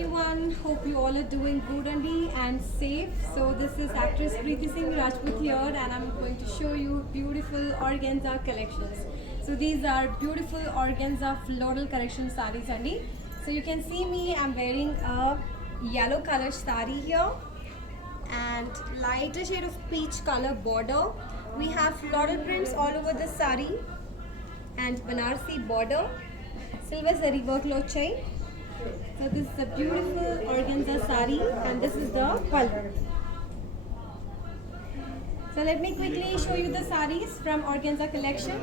everyone. Hope you all are doing good and safe. So this is actress Preeti Singh Rajput here, and I'm going to show you beautiful organza collections. So these are beautiful organza floral collection sarees, andi. So you can see me. I'm wearing a yellow color saree here, and lighter shade of peach color border. We have floral prints all over the saree, and Banarsi border. Silver zari work lo chai. So this is a beautiful organza sari, and this is the pallu. So let me quickly show you the saris from organza collection.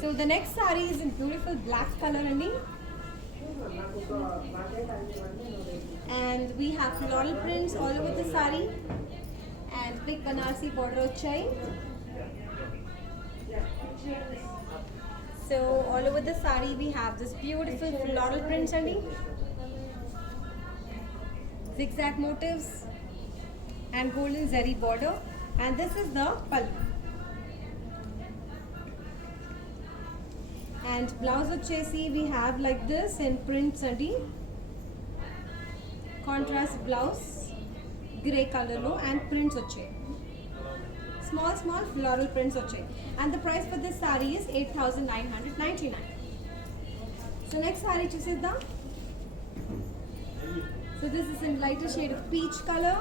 So the next sari is in beautiful black color only. And we have floral prints all over the sari and big Banarsi border chai. So all over the sari we have this beautiful floral prints only. Zigzag motifs and golden zari border, and this is the pallu. And blouse vachesi we have like this in prints andi, contrast blouse grey color lo, and prints vache small floral prints vache, and the price for this saree is 8,999. So next saree chusedam. So this is in lighter shade of peach color.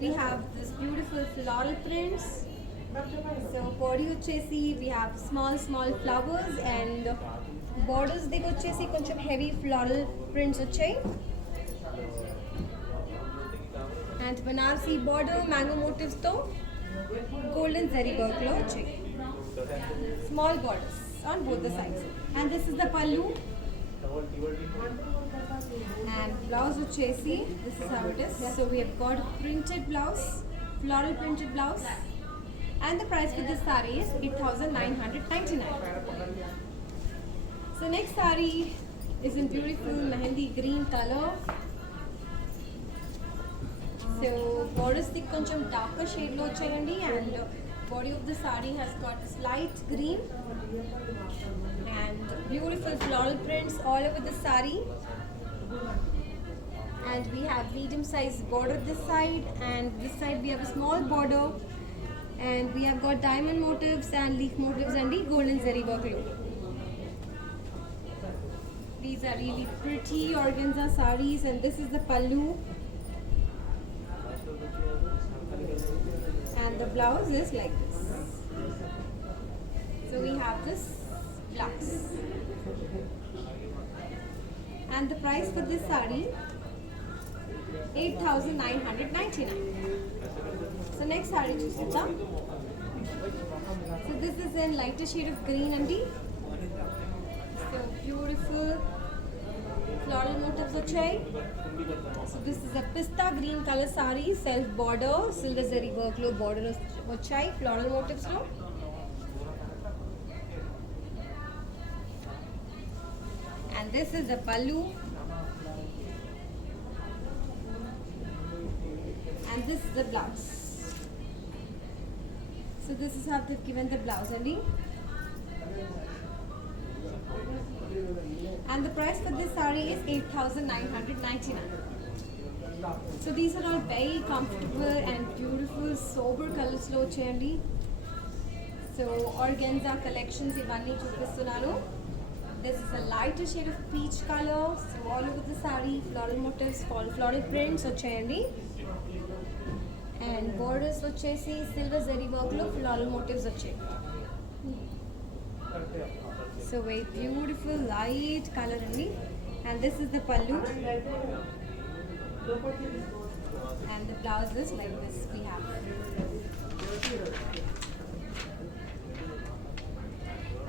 We have this beautiful floral prints. So body vachesi we have small flowers, and borders dekho vachesi koncham heavy floral prints vachayi, and Banarsi border mango motifs to golden zari work lo vachayi. Small borders on both the sides, and this is the pallu. And blouse vachesi, this is how it is. So we have got a printed blouse, floral printed blouse, and the price for this saree is 8,999. So next saree is in beautiful mehendi green color. So borders the koncham darker shade lo vachayandi, and body of the saree has got this light green and beautiful floral prints all over the saree. And we have medium sized border this side, and this side we have a small border, and we have got diamond motifs and leaf motifs and the golden zari work. These are really pretty organza sarees, and this is the pallu, and the blouse is like this. So we have this blouse, and the price for this saree 8,999. So next saree chusida. So this is in lighter shade of green andi. So beautiful floral motifs vachai. So this is a pista green color saree, self border, silver zari work lo border vachai, floral motifs lo. And this is the pallu, and this is the blouse. So this is how they've given the blouse only. And the price for this saree is 8,999. So these are all very comfortable and beautiful sober colors lo cheyandi. So organza collections ivanni chupistunnaru. This is a lighter shade of peach color. So all over the saree floral motifs, floral prints vachayandi. And borders vachesi silver zari work lo floral motifs vachayi. So very beautiful light color only. And this is the pallu, and the blouse is like this we have.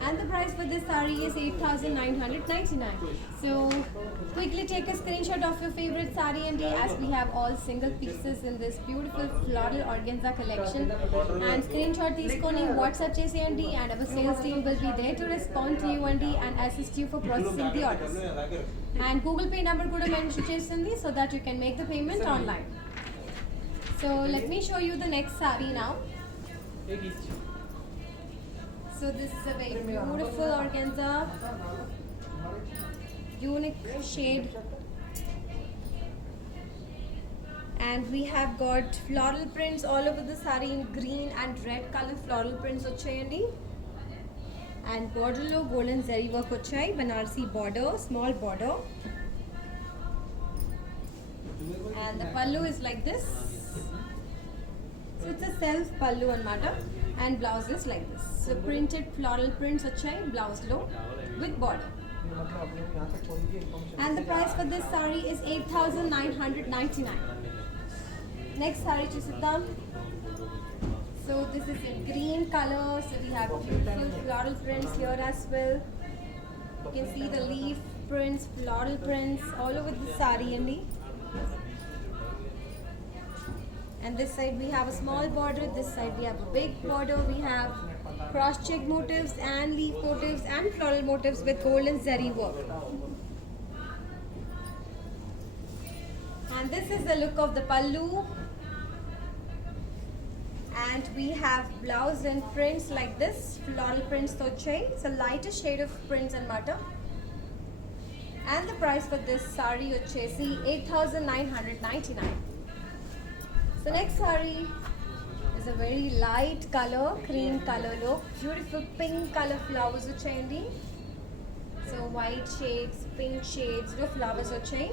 And the price for this saree is 8,999. So quickly take a screenshot of your favorite saree and as we have all single pieces in this beautiful floral organza collection. And screenshot తీసుకొని WhatsApp చేసేయండి, and our sales team will be there to respond to you and assist you for processing the orders. And Google Pay number కూడా mention చేస్తుంది so that you can make the payment online. So let me show you the next saree now. So this is a very beautiful organza, unique shade And we have got floral prints all over the saree in green and red color floral prints వచ్చాయండి. And border lo golden zari work వచ్చాయి, Banarsi border, small border. And the pallu is like this. So it's a self pallu anamata, and blouse is like this. So printed floral prints వచ్చాయి blouse lo with border. And the price for this saree is 8,999. Next saree చూసిద్దాం. So this is in green color. So we have beautiful floral prints here as well. You can see the leaf prints, floral prints all over the saree andi. And this side we have a small border, this side we have a big border. We have cross check motifs and leaf motifs and floral motifs with golden zari work. And this is the look of the pallu. And we have blouse and prints like this, floral prints to chai. It's a lighter shade of prints and matter. And the price for this saree ochesi 8,999. So next saree is a very light color, cream color look, beautiful pink color flowers ochayandi. So white shades, pink shades, no flowers ochayi.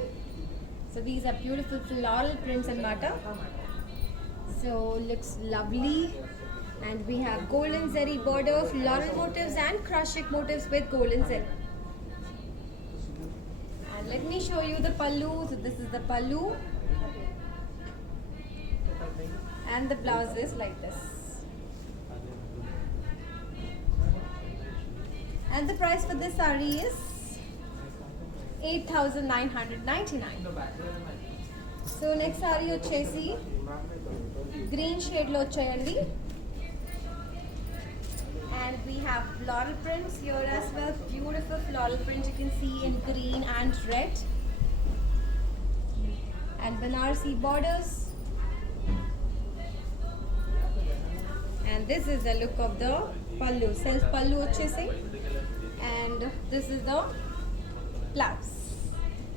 So these are beautiful floral prints and matter. So looks lovely. And we have golden zari border, floral motifs and cross check motifs with golden zari. And let me show you the pallu. So this is the pallu. And the blouse is like this. And the price for this saree is 8,999. So next saree వచ్చేసి green shade లో వచ్చాయండి. And we have floral prints here as well. Beautiful floral prints you can see in green and red. And Banarsi borders. And this is the look of the pallu, self pallu ochesi. And this is the blouse.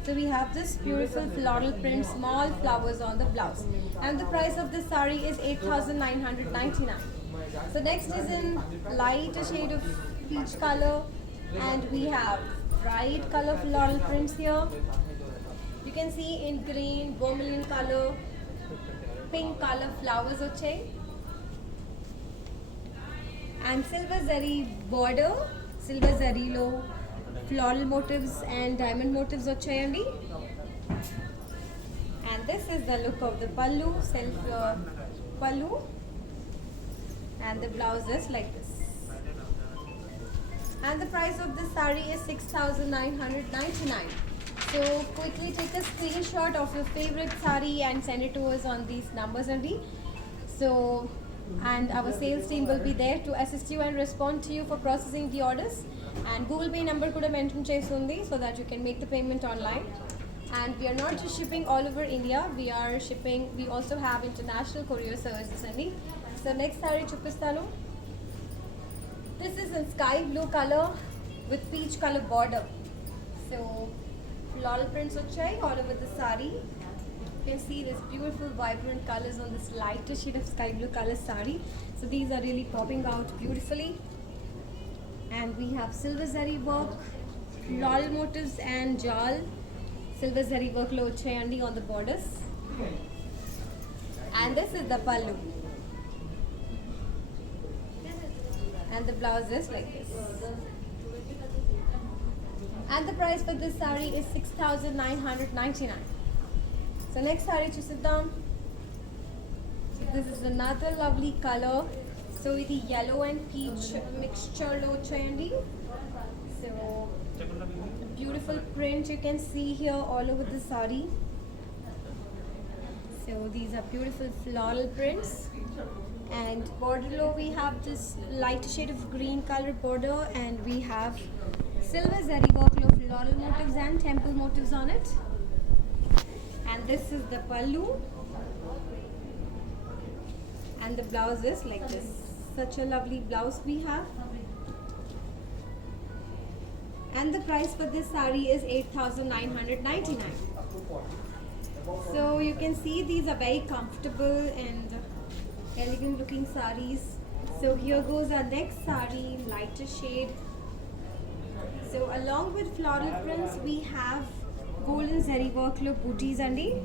So we have this beautiful floral print, small flowers on the blouse. And the price of this saree is 8,999. So next is in lighter shade of peach color. And we have bright color floral prints here. You can see in green, vermilion color, pink color flowers ochai. And silver zari border, silver zari lo floral motifs and diamond motifs ochayandi. And this is the look of the pallu, self pallu. And the blouse is like this. And the price of this saree is 6,999. So quickly take a screenshot of your favorite saree and send it to us on these numbers only. So and our sales team will be there to assist you and respond to you for processing the orders. And Google Pay number kuda mention chestundi so that you can make the payment online. And we are not just shipping all over India, we are shipping, we also have international courier services andi. So next saree chupistanu. This is in sky blue color with peach color border. So floral prints ochai all over the saree. You can see this beautiful vibrant colors on this lighter shade of sky blue color saree. So these are really popping out beautifully. And we have silver zari work, floral motifs and jal. Silver zari work lo ochayandi on the borders. And this is the pallu. And the blouse is like this. And the price for this saree is 6,999. So next saree chusidam. So this is another lovely color. So the yellow and peach mixture lo chayandi. So beautiful print you can see here all over the saree. So these are beautiful floral prints. And border lo we have this light shade of green color border, and we have silver zari work lo floral motifs and temple motifs on it. And this is the pallu. And the blouse is like this. Such a lovely blouse we have. And the price for this saree is 8,999. So you can see these are very comfortable and elegant looking saris. So here goes our next sari, lighter shade. So along with floral prints, we have golden zari work lo booties andi,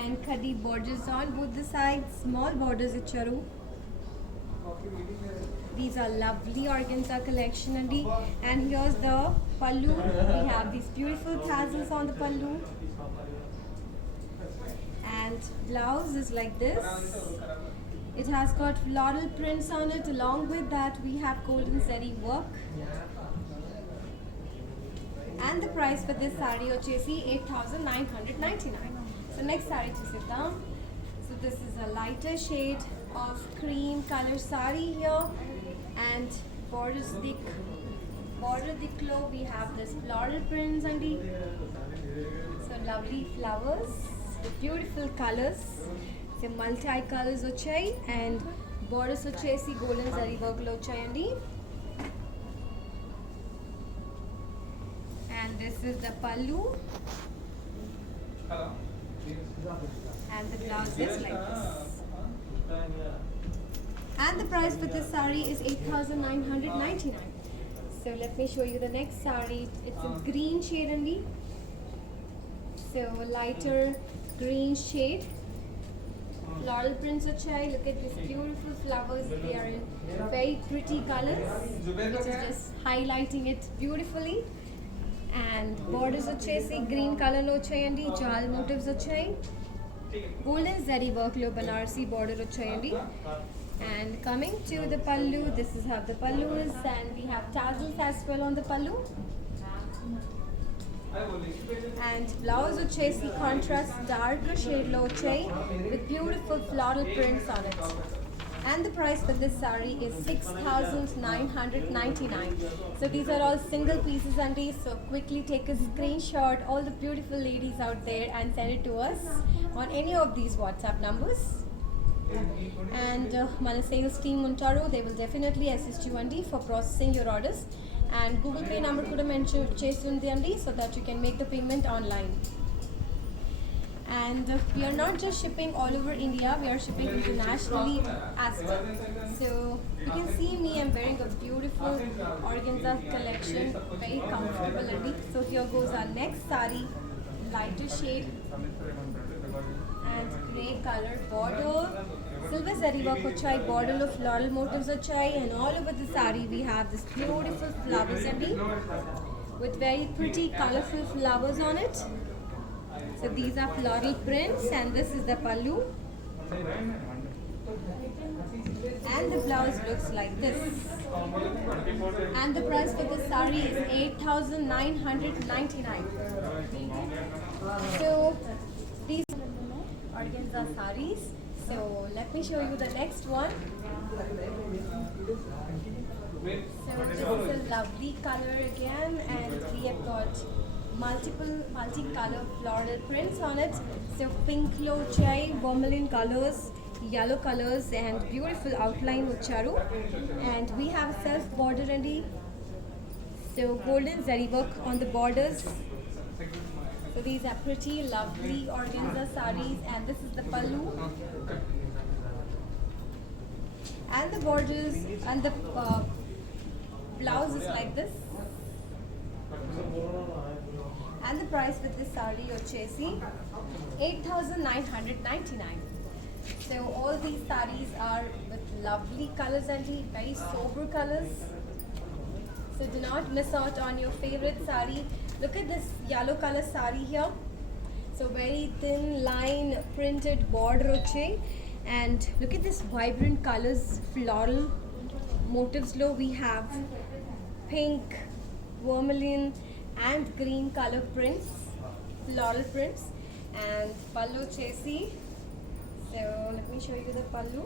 and khadi borders on both the sides, small borders icharu. These are lovely organza collection andi, and here's the pallu. We have these beautiful tassels on the pallu, and blouse is like this. It has got floral prints on it. Along with that, we have golden zari work. And the price for this sari ochesi 8,999. So next sari chusidam. So this is a lighter shade of cream color sari here, and border diklo. We have this floral prints andi. So lovely flowers with beautiful colors. So multi colors వచ్చాయి, and borders వచ్చేసి golden zari work లో వచ్చాయండి. And this is the pallu, and the blouse is like this. And the price for this sari is 8,999. So let me show you the next sari. It's a green shade only. So lighter green shade. Floral prints achai. Look at these beautiful flowers. They are in very pretty colors, which is just highlighting it beautifully. And borders achesi green color lo chayandi. Jal motifs achai. Golden zari work lo Banarsi border achayandi. And coming to the pallu, this is how the pallu is, and we have tassels as well on the pallu. And blouse వచ్చేసి contrast darker shade లో వచ్చాయి with beautiful floral prints on it. And the price for this sari is 6,999. So these are all single pieces andi. So quickly take a screenshot, all the beautiful ladies out there, and send it to us on any of these WhatsApp numbers. And మన sales team ఉంటారు. They will definitely assist you andi for processing your orders. And Google Pay number kuda mention chestundi andi, so that you can make the payment online. And we are not just shipping all over India, we are shipping internationally as well. So you can see me, I'm wearing a beautiful organza collection, very comfortable andi. So here goes our next sari, lighter shade and grey color border. Silver zari work ochai, border of floral motifs ochai, and all over the sari we have this beautiful flowers andi with very pretty colorful flowers on it. So these are floral prints, and this is the pallu. And the blouse looks like this. And the price for this sari is 8,999. So these organza saris. So let me show you the next one. So this is a lovely color again, and we have got multi-color floral prints on it. So pink lo chai, vermilion colors, yellow colors, and beautiful outline ucharu. And we have self border andi. So golden zari work on the borders. So these are pretty lovely organza saris, and this is the pallu. And the borders and the blouse is like this. And the price with this sari ochesi 8,999. So all these saris are with lovely colors and very sober colors. So do not miss out on your favorite sari. Look at this yellow color sari here. So very thin line printed border ochai, and look at this vibrant colors, floral motifs lo. We have pink, vermilion and green color prints, floral prints, and pallu chesi. So let me show you the pallu.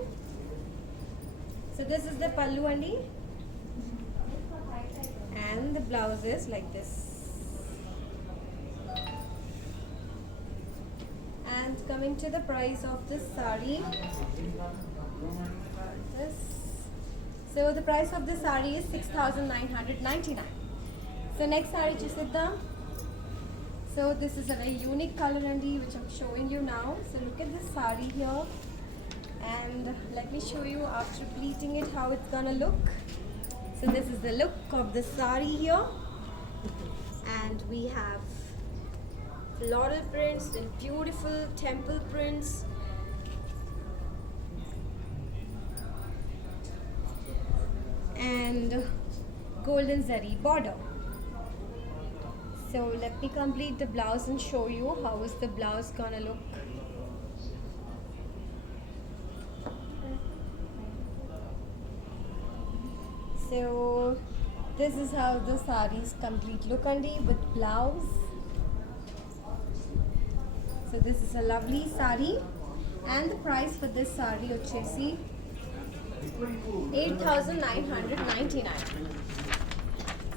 So this is the pallu andi, and the blouse is like this. And coming to the price of this sari, so the price of this sari is 6,999. So next sari chusidam. So this is a very unique color Andy, which I'm showing you now. So look at this sari here, and let me show you after pleating it how it's gonna look. So this is the look of the sari here, and we have floral prints and beautiful temple prints. And golden zari border. So let me complete the blouse and show you how is the blouse gonna look. So this is how the sari's complete look Andy with blouse. So this is a lovely sari, and the price for this sari వచ్చేసి 8,999.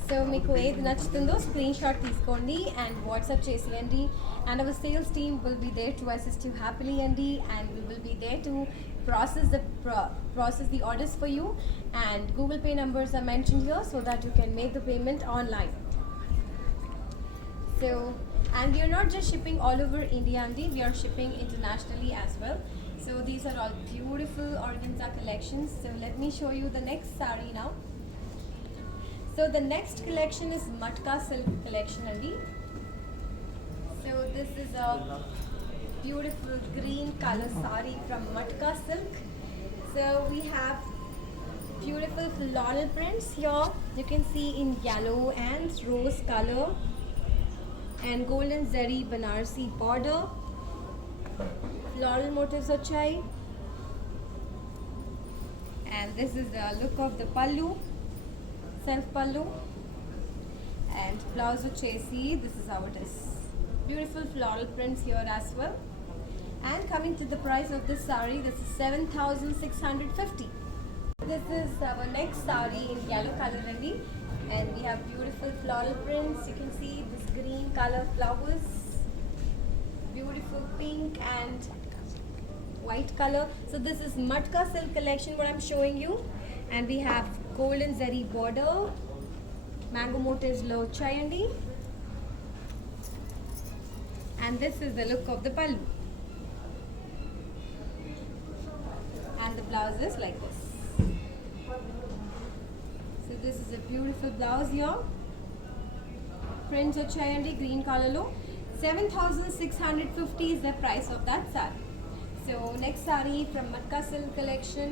So మీకు ఏది నచ్చుతుందో screenshot తీసుకోండి and WhatsApp చేసేయండి, and our sales team will be there to assist you happily అండి, and we will be there to process the orders for you, and Google Pay numbers are mentioned here so that you can make the payment online. So, and we are not just shipping all over India Andy, we are shipping internationally as well. So these are all beautiful organza collections. So let me show you the next sari now. So the next collection is Matka silk collection Andy. So this is a beautiful green color sari from Matka silk. So we have beautiful floral prints here. You can see in yellow and rose color, and golden zari Banarsi border. Floral motifs వచ్చాయి, and this is the look of the pallu, self pallu, and blouse వచ్చేసి this is how it is. Beautiful floral prints here as well. And coming to the price of this sari, this is 7,650. This is our next sari in yellow color Andy, and we have beautiful floral prints. You can see this green color flowers, beautiful pink and white color. So this is Matka silk collection what I'm showing you, and we have golden zari border, mango motifs lo chayandi, and this is the look of the pallu, and the blouse is like this. So this is a beautiful blouse here, prints chayandi green color lo. 7,650 is the price of that sari. So next sari from Matka silk collection.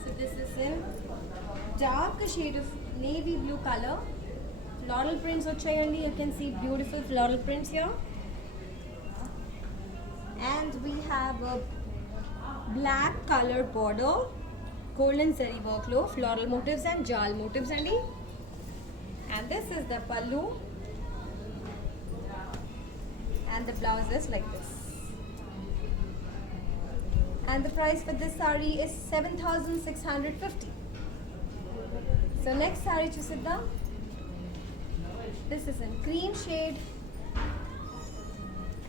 So this is a dark shade of navy blue color. Floral prints ochayandi. You can see beautiful floral prints here. And we have a black color border, golden zari work lo, floral motifs and jal motifs andi. And this is the pallu, and the blouse is like this. And the price for this sari is 7,650. So next sari chusidam. This is in cream shade,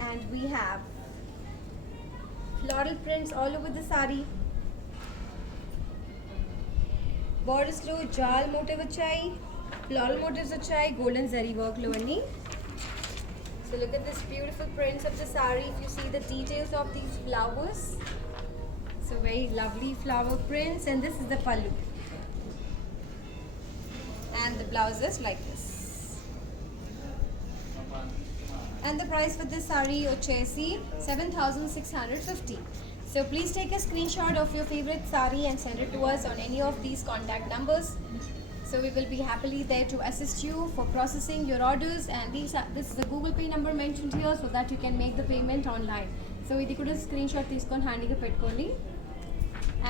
and we have floral prints all over the sari. Borders lo jal motif vachai, floral motifs vachai, golden zari work lo anni. So look at this beautiful prints of the sari. If you see the details of these flowers, so very lovely flower prints, and this is the pallu, and the blouse is like this. And the price for this sari ochesi 7,650. So please take a screenshot of your favorite sari and send it to us on any of these contact numbers. So we will be happily there to assist you for processing your orders, and this is the Google Pay number mentioned here so that you can make the payment online. So ఇది కూడా screenshot తీసుకొని హ్యాండీగా పెట్టుకోండి.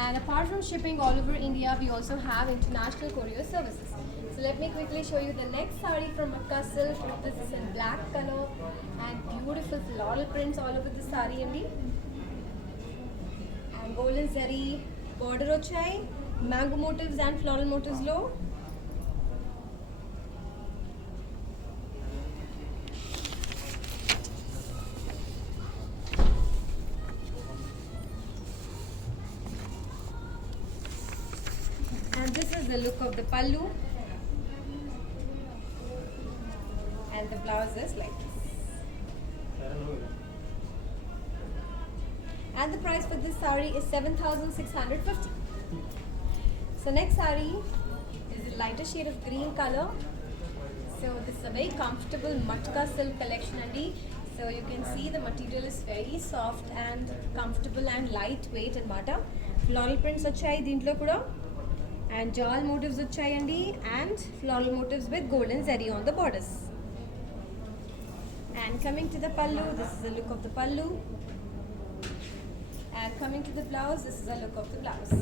And apart from shipping all over India, we also have international courier services. So let me quickly show you the next sari from Matka silk. This is in black color and beautiful floral prints all over the sari andi. And golden zari border ochai, mango motifs and floral motifs lo. And this is the look of the pallu, and And the blouse is like this. And the price for this saree is 7,650. So next saree is a lighter shade of green color. So this is a very comfortable matka silk collection, Andy. So you can see the material is very soft and comfortable and lightweight and mata. Floral prints వచ్చాయి దీంట్లో కూడా, and jal motifs వచ్చాయండి, and floral motifs with golden zari on the borders. And coming to the pallu, this is the look of the pallu. And coming to the blouse, this is the look of the blouse.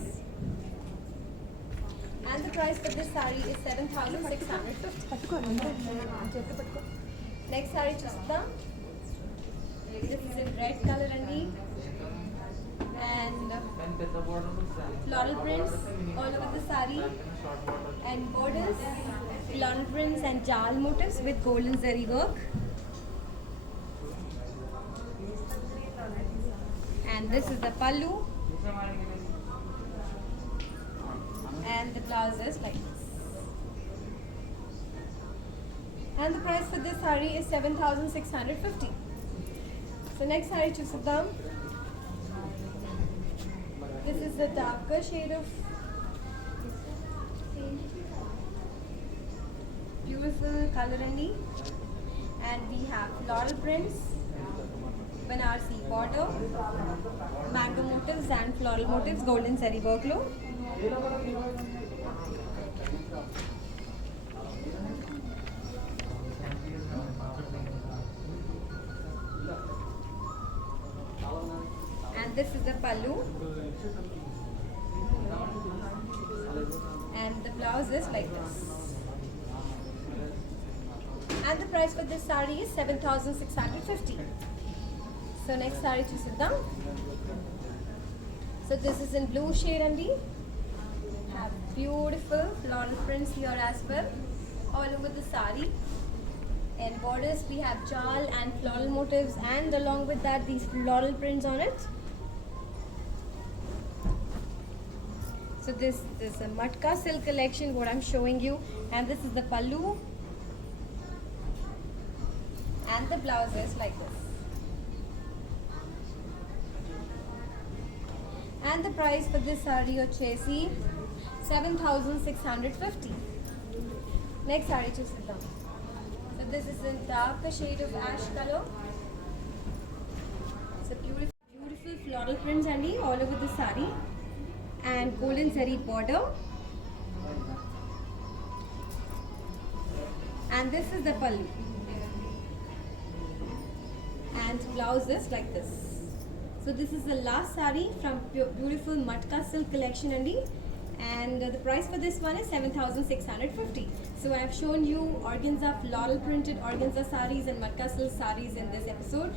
And the price for this saree is 7,650. Next saree చూద్దాం. This is in red color and floral prints all over the saree and borders, floral prints and jal motifs with golden zari work. And this is the pallu, and the blouse is like this. And the price for this saree is 7,650. So next saree చూద్దాం. This is the darker shade of beautiful color and we have floral prints, Banarsi border, mango motifs and floral motifs, golden zari work lo. And this is the pallu. And the blouse is like this. And the price for this saree is 7,650. So next saree చూసిద్దాం. So this is in blue shade and have beautiful floral prints here as well all over the saree. And borders we have jal and floral motifs, and along with that these floral prints on it. So this is a matka silk collection what I'm showing you, and this is the pallu, and the blouse is like this. And the price for this saree వచ్చేసి 7,650. Next saree చూసిద్దాం. So this is in darker shade of ash color. It's a beautiful floral prints all over the saree, and golden zari border. And this is the pallu. And blouse is like this. So this is the last saree from beautiful matka silk collection and the price for this one is 7,650. So I have shown you organza floral printed organza sarees and matka silk sarees in this episode,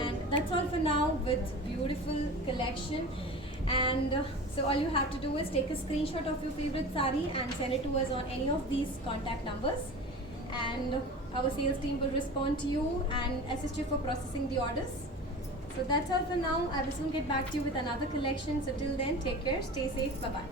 and that's all for now with beautiful collection. And so all you have to do is take a screenshot of your favorite saree and send it to us on any of these contact numbers, and our sales team will respond to you and assist you for processing the orders. So that's all for now. I will soon get back to you with another collection. So till then, take care, stay safe, bye bye.